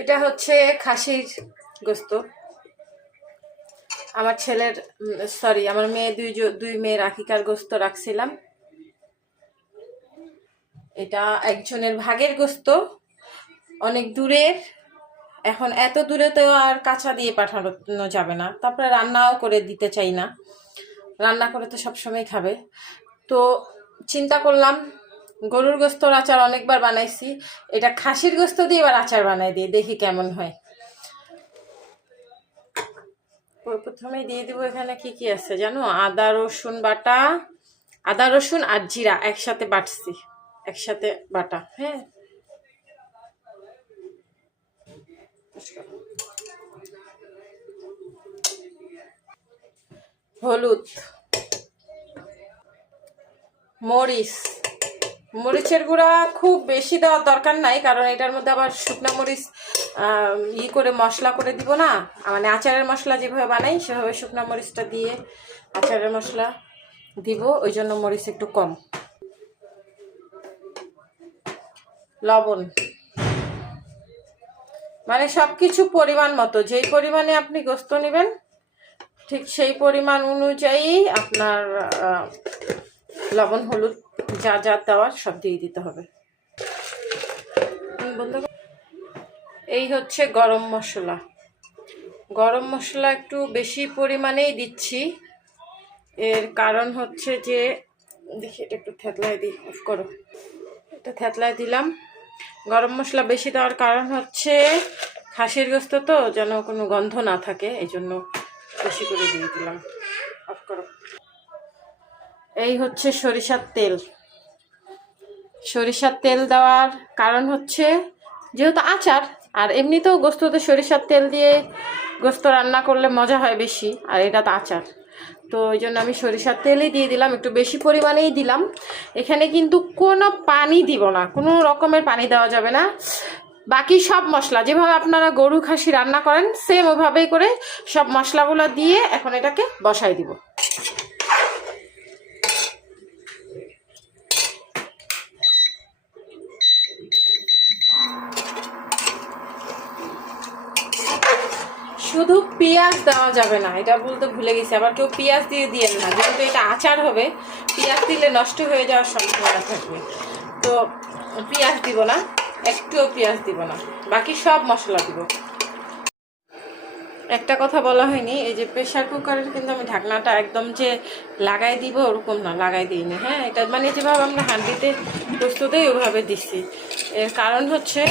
এটা হচ্ছে খাসির গোস্ত। আমার ছেলের আমার মেয়ে দুই মেয়ের আকিকার গোস্ত রাখছিলাম। এটা একজনের ভাগের গোস্ত, অনেক দূরের। এখন এত দূরে তো আর কাঁচা দিয়ে পাঠানো যাবে না, তারপরে রান্নাও করে দিতে চাই না, রান্না করে তো সবসময় খাবে। তো চিন্তা করলাম গরুর গোস্তর আচার অনেকবার বানাইছি, এটা খাসির গোস্ত দিয়ে এবার আচার বানাই দিই, দেখি কেমন হয়। প্রথমে দিয়ে দিব এখানে কি কি আছে জানো, আদা রসুন বাটা, আদা রসুন আর জিরা একসাথে বাটছি, একসাথে বাটা। হ্যাঁ, হলুদ, মরিচ, মরিচের গুঁড়া খুব বেশি দেওয়ার দরকার নাই, কারণ এটার মধ্যে আবার শুকনো মরিচ করে মশলা করে দিব না, মানে আচারের মশলা যেভাবে বানাই সেভাবে শুকনো মরিচটা দিয়ে আচারের মশলা দিব, ওই জন্য মরিচ একটু কম। লবণ, মানে সবকিছু পরিমাণ মতো, যেই পরিমাণে আপনি গোস্ত নেবেন ঠিক সেই পরিমাণ অনুযায়ী আপনার লবণ হলুদ যা যা দেওয়ার সব দিয়ে দিতে হবে। এই হচ্ছে গরম মশলা, গরম মশলা একটু বেশি পরিমাণেই দিচ্ছি। এর কারণ হচ্ছে যে, দেখি এটা একটু থেতলায় দিই, অফ করো, এটা থেতলায় দিলাম। গরম মশলা বেশি দেওয়ার কারণ হচ্ছে খাসির গোস্ত তো যেন কোনো গন্ধ না থাকে, এই জন্য বেশি করে দিয়ে দিলাম। অফ করো। এই হচ্ছে সরিষার তেল। সরিষার তেল দেওয়ার কারণ হচ্ছে যেহেতু আচার, আর এমনিতেও গোস্ততে সরিষার তেল দিয়ে গোস্ত রান্না করলে মজা হয় বেশি, আর এটা তো আচার, তো ওই জন্য আমি সরিষার তেলই দিয়ে দিলাম, একটু বেশি পরিমাণেই দিলাম। এখানে কিন্তু কোনো পানি দিব না, কোনো রকমের পানি দেওয়া যাবে না। বাকি সব মশলা যেভাবে আপনারা গরু খাসি রান্না করেন সেম ওইভাবেই করে সব মশলাগুলো দিয়ে এখন এটাকে বসাই দিব। শুধু পেঁয়াজ দেওয়া যাবে না, এটা বলতে ভুলে গেছি, আবার কেউ পেঁয়াজ দিয়ে দিয়েন না, যেহেতু এটা আচার হবে, পেঁয়াজ দিলে নষ্ট হয়ে যাওয়ার সম্ভাবনা থাকবে, তো পেঁয়াজ দিব না, একটুও পেঁয়াজ দিব না, বাকি সব মশলা দিব। একটা কথা বলা হয়নি, এই যে প্রেশার কুকারের কিন্তু আমি ঢাকনাটা একদম যে লাগাই দিব ওরকম না, লাগাই দিইনি। হ্যাঁ, এটা মানে যেভাবে আমরা হাঁড়িতে গোস্ত দিই ওইভাবে দিচ্ছি। এর কারণ হচ্ছে